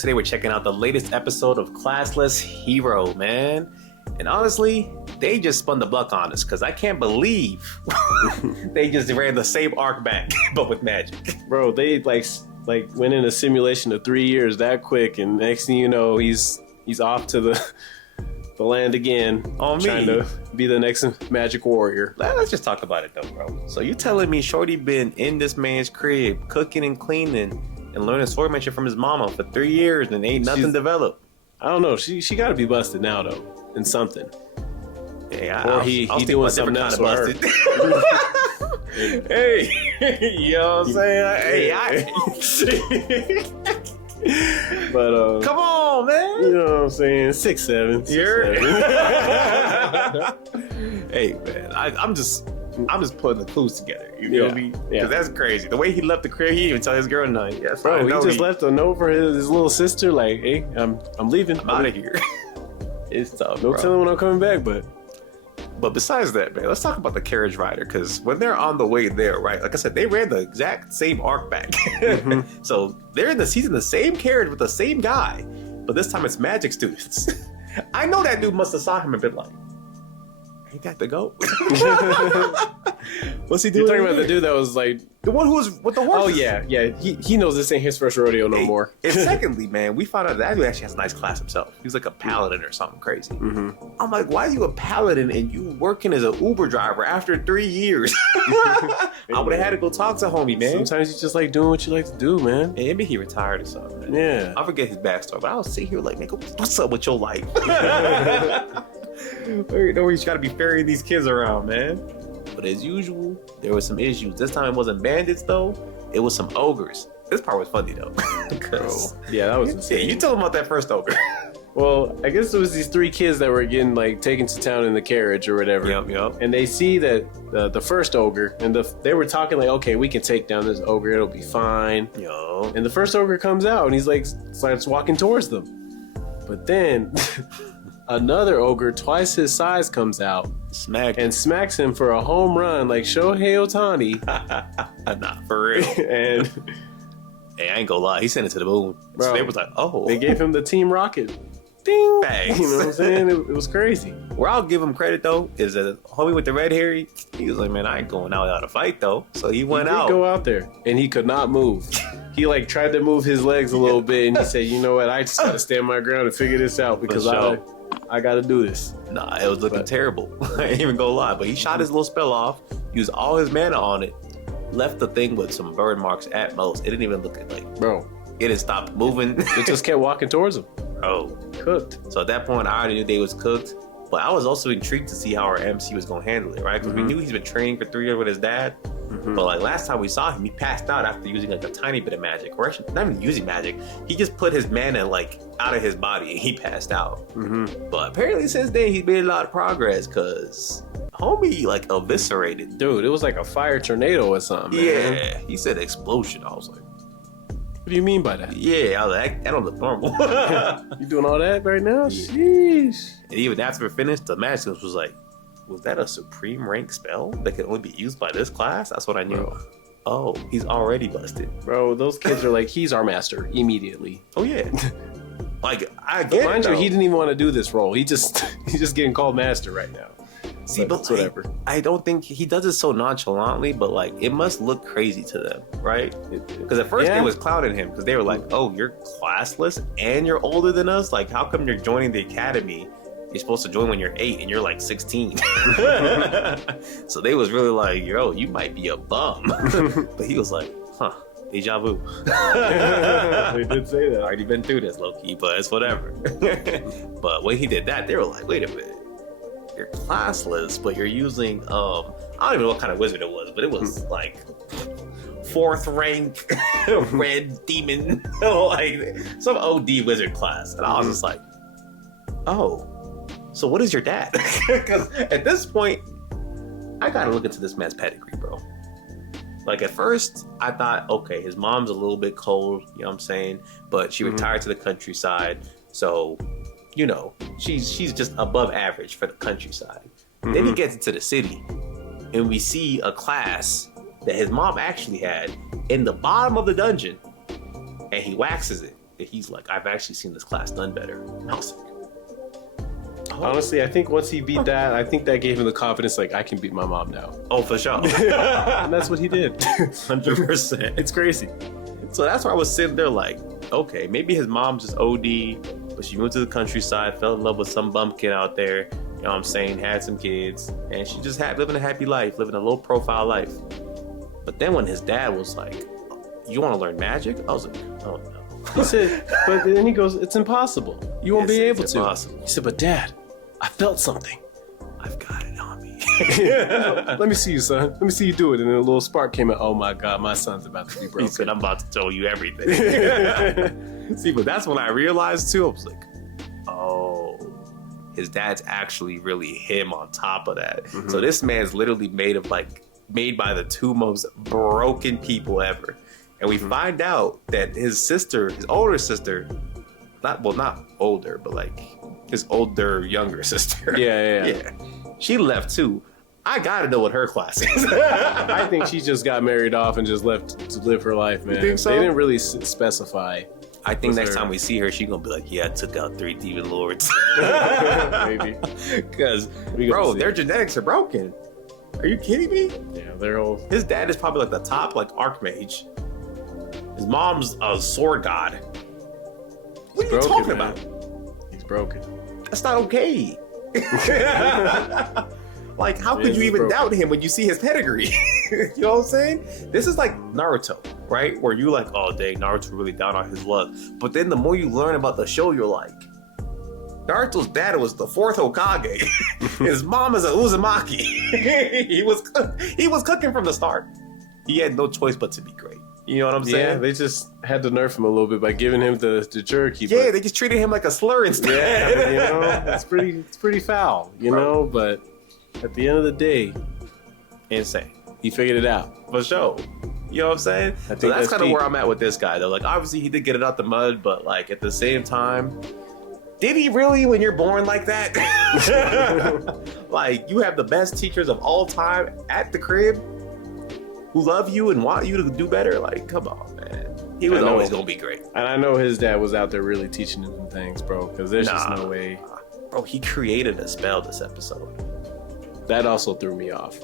Today we're checking out the latest episode of Classless Hero, man. And honestly, they just spun the block on us because I can't believe they just ran the same arc back, but with magic. Bro, they like went in a simulation of 3 years that quick, and next thing you know, he's off to the land again, trying to be the next magic warrior. Let's just talk about it though, bro. So you telling me Shorty been in this man's crib, cooking and cleaning, and learning swordmanship from his mama for 3 years, and ain't nothing developed? I don't know. She got to be busted now though, in something. Yeah, or he doing something else with her. Hey, you know what I'm saying? But come on, man. You know what I'm saying? 6'7". Hey, man, I'm just putting the clues together. You feel me? Because that's crazy. The way he left the crib, he didn't even tell his girl nothing. Yes, bro, he just left a note for his little sister, like, "Hey, I'm leaving. I'm out of here." It's tough. No telling when I'm coming back, but besides that, man, let's talk about the carriage rider, because when they're on the way there, right? Like I said, they ran the exact same arc back. So they're in he's in the same carriage with the same guy, but this time it's magic students. I know that dude must have saw him and been like, "He got to go." What's he doing? You're talking about the dude that was like the one who was with the horse. Oh yeah. He knows this ain't his first rodeo no more. And secondly, man, we found out that dude actually has a nice class himself. He's like a paladin or something crazy. I'm like, why are you a paladin and you working as an Uber driver after 3 years? I would have had to go talk to homie, man. Sometimes you just like doing what you like to do, man. And maybe he retired or something, man. Yeah. I forget his backstory, but I'll sit here like, nigga, what's up with your life? You know, he's got to be ferrying these kids around, man. But as usual, there was some issues. This time it wasn't bandits though; it was some ogres. This part was funny though. Yeah, that was insane. Yeah, you tell them about that first ogre. Well, I guess it was these 3 kids that were getting like taken to town in the carriage or whatever. Yep. And they see that the first ogre, and they were talking like, "Okay, we can take down this ogre; it'll be fine." Yo. And the first ogre comes out, and he's like starts walking towards them, but then another ogre twice his size comes out, smacks him for a home run like Shohei Ohtani. Nah, for real. And hey, I ain't gonna lie, he sent it to the moon. Bro, so they was like, "Oh." They gave him the Team Rocket. Ding! Thanks. You know what I'm saying? It was crazy. Where I'll give him credit though is that homie with the red hair, he was like, "Man, I ain't going out without a fight though." So he went out. He did go out there, and he could not move. He like tried to move his legs a little bit, and he said, "You know what? I just gotta stand my ground and figure this out because I gotta do this." Nah, it was looking terrible. I ain't even gonna lie. But he shot his little spell off, used all his mana on it, left the thing with some burn marks at most. It didn't even look like, bro, it had stopped moving. It just kept walking towards him. Bro, cooked. So at that point, I already knew they was cooked. But I was also intrigued to see how our MC was gonna handle it, right? Because we knew he's been training for 3 years with his dad. But like last time we saw him, he passed out after using like a tiny bit of magic, or actually not even using magic. He just put his mana like out of his body and he passed out. But apparently since then he's made a lot of progress because homie like eviscerated. Dude, it was like a fire tornado or something. Yeah, man. he said explosion. I was like, what do you mean by that? Yeah, I was like, that don't look normal. You doing all that right now? Yeah. Sheesh. And even after we finished, the magicus was like, was that a supreme rank spell that can only be used by this class? That's what I knew. Bro. Oh, he's already busted. Bro, those kids are like, he's our master immediately. Oh yeah. Like, I get Mind it, you, he didn't even want to do this role. He's just getting called master right now. See, but whatever. I don't think he does it so nonchalantly, but like it must look crazy to them, right? Because at first they was clouding him because they were like, "Oh, you're classless and you're older than us. Like, how come you're joining the academy? You're supposed to join when you're 8 and you're like 16." So they was really like, "Yo, you might be a bum." But he was like, "Huh, deja vu." They did say that. Already been through this, low key, but it's whatever. But when he did that, they were like, "Wait a minute. You're classless, but you're using I don't even know what kind of wizard it was, but it was like 4th rank red demon, like some OD wizard class." And I was just like, "Oh, so what is your dad?" Because at this point, I gotta look into this man's pedigree, bro. Like at first, I thought, okay, his mom's a little bit cold, you know what I'm saying? But she retired to the countryside, so you know, she's just above average for the countryside. Then he gets into the city, and we see a class that his mom actually had in the bottom of the dungeon, and he waxes it. he's like, I've actually seen this class done better. And I was like, honestly, I think once he beat that, I think that gave him the confidence, like, I can beat my mom now. oh, for sure. And that's what he did. 100%. It's crazy. So that's where I was sitting there like, okay, maybe his mom just OD, but she moved to the countryside, fell in love with some bumpkin out there, you know what I'm saying, had some kids, and she just living a happy life, living a low profile life. But then when his dad was like, you want to learn magic? I was like, oh no. He said, but then he goes, it's impossible. You won't be able to. Impossible. He said, but Dad, I felt something. I've got it on me. Let me see you, son. Let me see you do it. And then a little spark came out. Oh my God, my son's about to be broken. He said, I'm about to tell you everything. See, but that's when I realized too, I was like, oh, his dad's actually really him on top of that. Mm-hmm. So this man's literally made by the two most broken people ever. And we find out that his older sister, not older, but like his older, younger sister. Yeah. She left too. I gotta know what her class is. I think she just got married off and just left to live her life, man. You think so? They didn't really specify. I think next time we see her, she's gonna be like, yeah, I took out 3 demon lords. Maybe. Because, bro, their genetics are broken. Are you kidding me? Yeah, they're all... His dad is probably like the top archmage. His mom's a sword god. What are you talking about? He's broken. That's not okay. Like, how could you even doubt him when you see his pedigree? You know what I'm saying? This is like Naruto, right? Where you like, oh, dang, Naruto really down on his luck. But then the more you learn about the show, you're like, Naruto's dad was the 4th Hokage. His mom is a Uzumaki. He was cooking from the start. He had no choice but to be great. You know what I'm saying? Yeah, they just had to nerf him a little bit by giving him the jerky. Yeah, they just treated him like a slur instead. Yeah, you know, it's pretty foul, you know. But at the end of the day, insane. He figured it out for sure. You know what I'm saying? So that's kind of where I'm at with this guy, though. Like, obviously, he did get it out the mud, but like at the same time, did he really? When you're born like that, like you have the best teachers of all time at the crib, who love you and want you to do better. Like, come on, man. He was always gonna be great. And I know his dad was out there really teaching him some things, bro. Because there's just no way. Bro, he created a spell this episode. That also threw me off.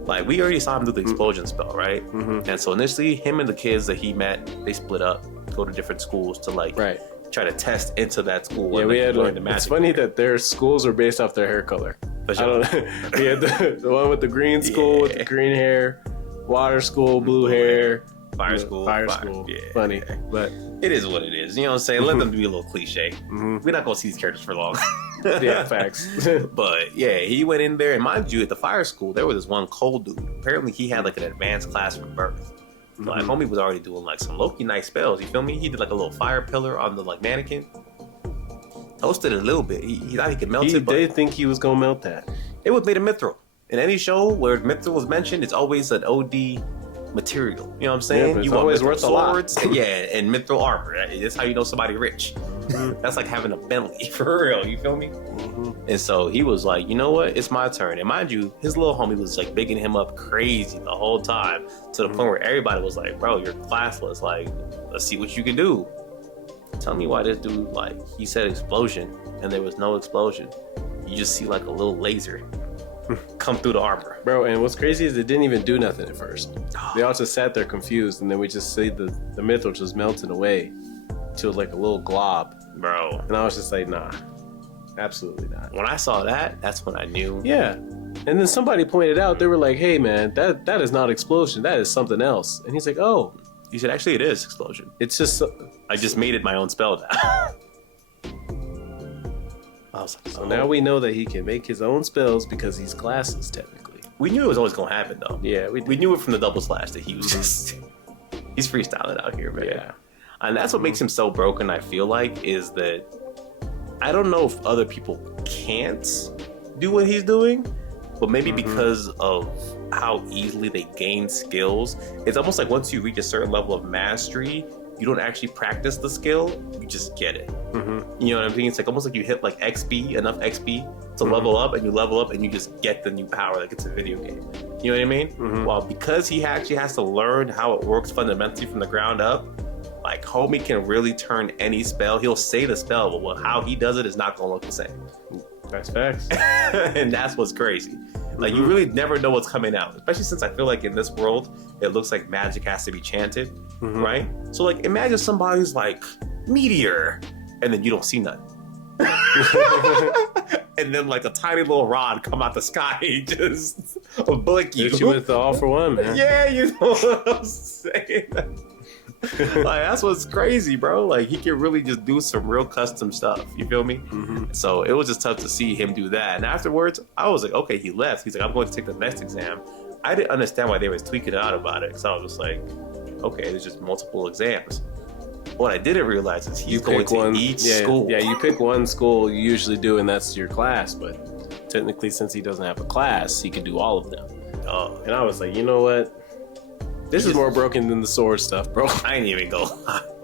Like, we already saw him do the explosion spell, right? Mm-hmm. And so initially, him and the kids that he met, they split up, go to different schools to try to test into that school. Yeah, we had. It's funny that their schools are based off their hair color. Sure. We had the one with the green school with the green hair, water school, blue hair, fire school. Yeah, funny, but it is what it is. You know what I'm saying? Let them be a little cliche. Mm-hmm. We're not gonna see these characters for long. Yeah, facts. But yeah, he went in there, and mind you, at the fire school, there was this one cold dude. Apparently, he had like an advanced class from birth. So, like, homie was already doing like some low-key nice spells. You feel me? He did like a little fire pillar on the like mannequin. Toasted it a little bit. He thought he could melt it. But they think he was gonna melt that. It was made of mithril. In any show where mithril was mentioned, it's always an OD material. You know what I'm saying? Yeah, but it's you always worth swords, a lot. Yeah, and mithril armor. That's how you know somebody rich. That's like having a Bentley for real. You feel me? And so he was like, you know what? It's my turn. And mind you, his little homie was like bigging him up crazy the whole time to the point where everybody was like, bro, you're classless. Like, let's see what you can do. Tell me why this dude, like, he said explosion and there was no explosion. You just see like a little laser come through the armor. Bro, and what's crazy is it didn't even do nothing at first. They all just sat there confused, and then we just see the mithril just melting away to like a little glob. Bro. And I was just like, nah, absolutely not. When I saw that, that's when I knew. Yeah. And then somebody pointed out, they were like, hey man, that is not explosion, that is something else. And he's like, oh. He said, actually it is explosion. It's just... I just made it my own spell now. I was like, so now we know that he can make his own spells because he's classless technically. We knew it was always going to happen though. Yeah, we knew it from the double slash that he was just... he's freestyling out here, man. Yeah. And that's what makes him so broken, I feel like, is that I don't know if other people can't do what he's doing, but maybe because of how easily they gain skills, it's almost like once you reach a certain level of mastery, you don't actually practice the skill, you just get it. You know what I mean? It's like almost like you hit like enough XP to level up, and you level up and you just get the new power like it's a video game. You know what I mean? Well, because he actually has to learn how it works fundamentally from the ground up, Like, homie can really turn any spell. He'll say the spell, but how he does it is not gonna look the same. That's facts. And that's what's crazy. Like, you really never know what's coming out, especially since I feel like in this world, it looks like magic has to be chanted, right? So, like, imagine somebody's like, meteor, and then you don't see nothing. And then, like, a tiny little rod come out the sky, just blink you. Hit you with the all for one, man. Yeah, you know what I'm saying? Like, that's what's crazy, bro. Like, he can really just do some real custom stuff. You feel me? So it was just tough to see him do that. And afterwards, I was like, okay, he left. He's like, I'm going to take the next exam. I didn't understand why they was tweaking out about it, because I was just like, okay, there's just multiple exams. What I didn't realize is he's going to each school. Yeah, you pick one school, you usually do, and that's your class. But technically, since he doesn't have a class, he can do all of them. And I was like, you know what? This is more broken than the sword stuff, bro. I ain't even go.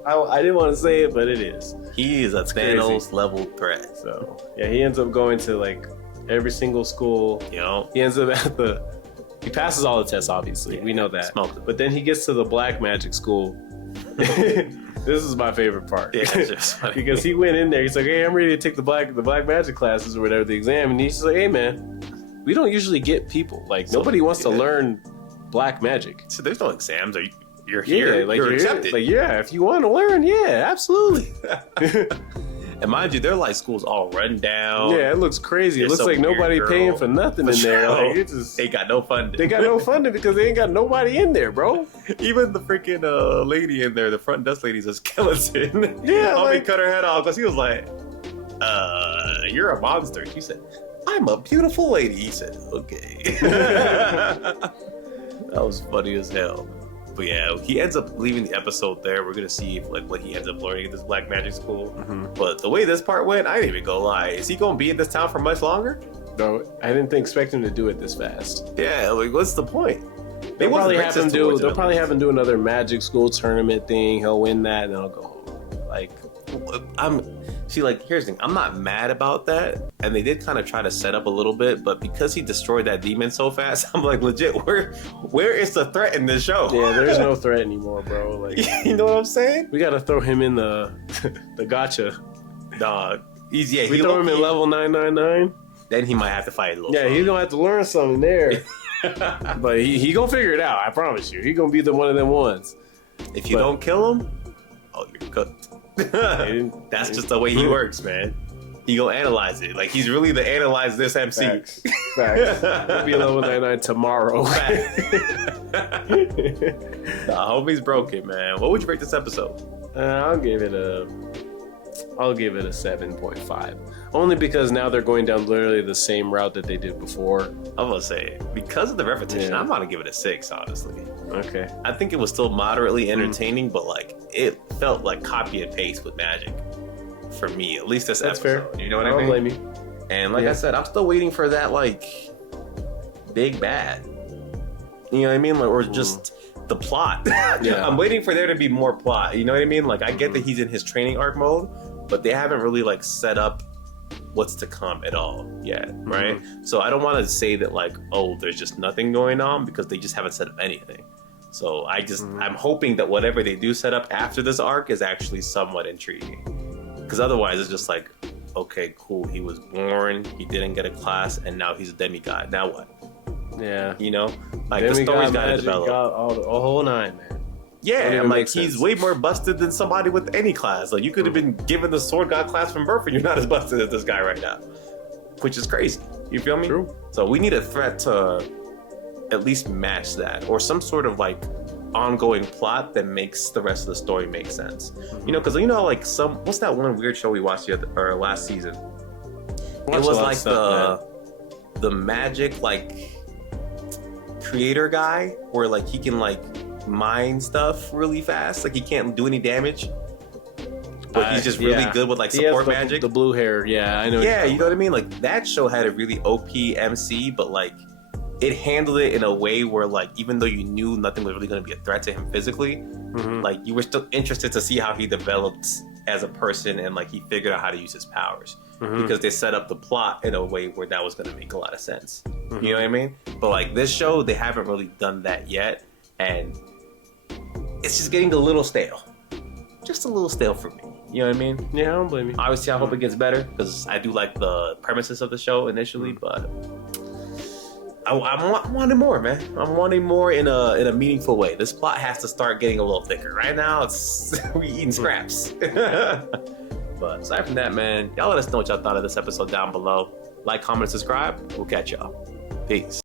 I didn't want to say it, but it is. He is a Thanos level threat. So yeah, he ends up going to like every single school. You know, he ends up at he passes all the tests, obviously. We know that. But then he gets to the black magic school. This is my favorite part. Yeah, it's just funny. Because he went in there, he's like, hey, I'm ready to take the black magic classes or whatever, the exam. And he's like, hey man, we don't usually get people. Like, nobody wants to learn black magic. So there's no exams. You're here. Yeah, like you're accepted. Like, yeah, if you want to learn, yeah, absolutely. And mind you, they're like schools all run down. Yeah, it looks crazy. It looks like nobody paying for nothing in there. Like, it just, they got no funding. They got no funding because they ain't got nobody in there, bro. Even the freaking lady in there, the front desk lady's a skeleton. Yeah, like, cut her head off because he was like, you're a monster. She said, I'm a beautiful lady. He said, okay. That was funny as hell. But yeah, he ends up leaving the episode there. We're gonna see if, like, what he ends up learning at this black magic school. But the way this part went, I didn't even go lie. Is he gonna be in this town for much longer? No, I didn't expect him to do it this fast. Yeah, like, what's the point? They'll probably have him do another magic school tournament thing. He'll win that, and then he'll go home. Like, here's the thing. I'm not mad about that, and they did kind of try to set up a little bit, but because he destroyed that demon so fast, I'm like, legit, where is the threat in this show? Yeah, there's no threat anymore, bro. Like, you know what I'm saying? We gotta throw him in the gotcha. Dog. We throw him in level 999. Then he might have to fight a little. Yeah, he's gonna have to learn something there. But he gonna figure it out. I promise you. He gonna be the one of them ones. If you don't kill him, oh, you're cooked. That's just the way he works, man. He gonna analyze it. Like, he's really the analyze this MC. Facts. He'll be level 99 tomorrow. Homie's broken, man. What would you rate this episode? I'll give it a 7.5. Only because now they're going down literally the same route that they did before. I'm gonna say, because of the repetition, I'm gonna give it a 6, honestly. Okay. I think it was still moderately entertaining, but like, it felt like copy and paste with magic. For me, at least this episode. Fair. You know what I mean? I don't blame you. And like I said, I'm still waiting for that, like, big bad. You know what I mean? Like, or just the plot. Yeah. I'm waiting for there to be more plot. You know what I mean? Like, I get that he's in his training arc mode, but they haven't really, like, set up what's to come at all yet, right? So I don't want to say that, like, oh, there's just nothing going on, because they just haven't set up anything. So I'm hoping that whatever they do set up after this arc is actually somewhat intriguing. Because otherwise it's just like, okay, cool, he was born, he didn't get a class, and now he's a demigod. Now what? Yeah. You know? Like, the story's got to develop. A whole 9, man. Yeah, and like, he's way more busted than somebody with any class. Like, you could have been given the sword god class from birth, and you're not as busted as this guy right now. Which is crazy. You feel me? True. So we need a threat to at least match that, or some sort of, like, ongoing plot that makes the rest of the story make sense. You know, because you know, like, what's that one weird show we watched last season? It was like the magic, like, creator guy, where, like, he can, like, mine stuff really fast. Like, he can't do any damage, but he's just really good with, like, support magic. The blue hair, yeah, I know. Yeah, you know what I mean? Like, that show had a really OP MC, but, like, it handled it in a way where, like, even though you knew nothing was really going to be a threat to him physically, like, you were still interested to see how he developed as a person, and, like, he figured out how to use his powers, because they set up the plot in a way where that was going to make a lot of sense. You know what I mean? But, like, this show, they haven't really done that yet, and it's just getting a little stale. just a little stale for me. You know what I mean? Yeah, I don't blame you. Obviously, I hope it gets better because I do like the premises of the show initially, but I'm wanting more, man. I'm wanting more in a meaningful way. This plot has to start getting a little thicker. Right now, it's we eating scraps. But aside from that, man, y'all let us know what y'all thought of this episode down below. Like, comment, subscribe. We'll catch y'all. Peace.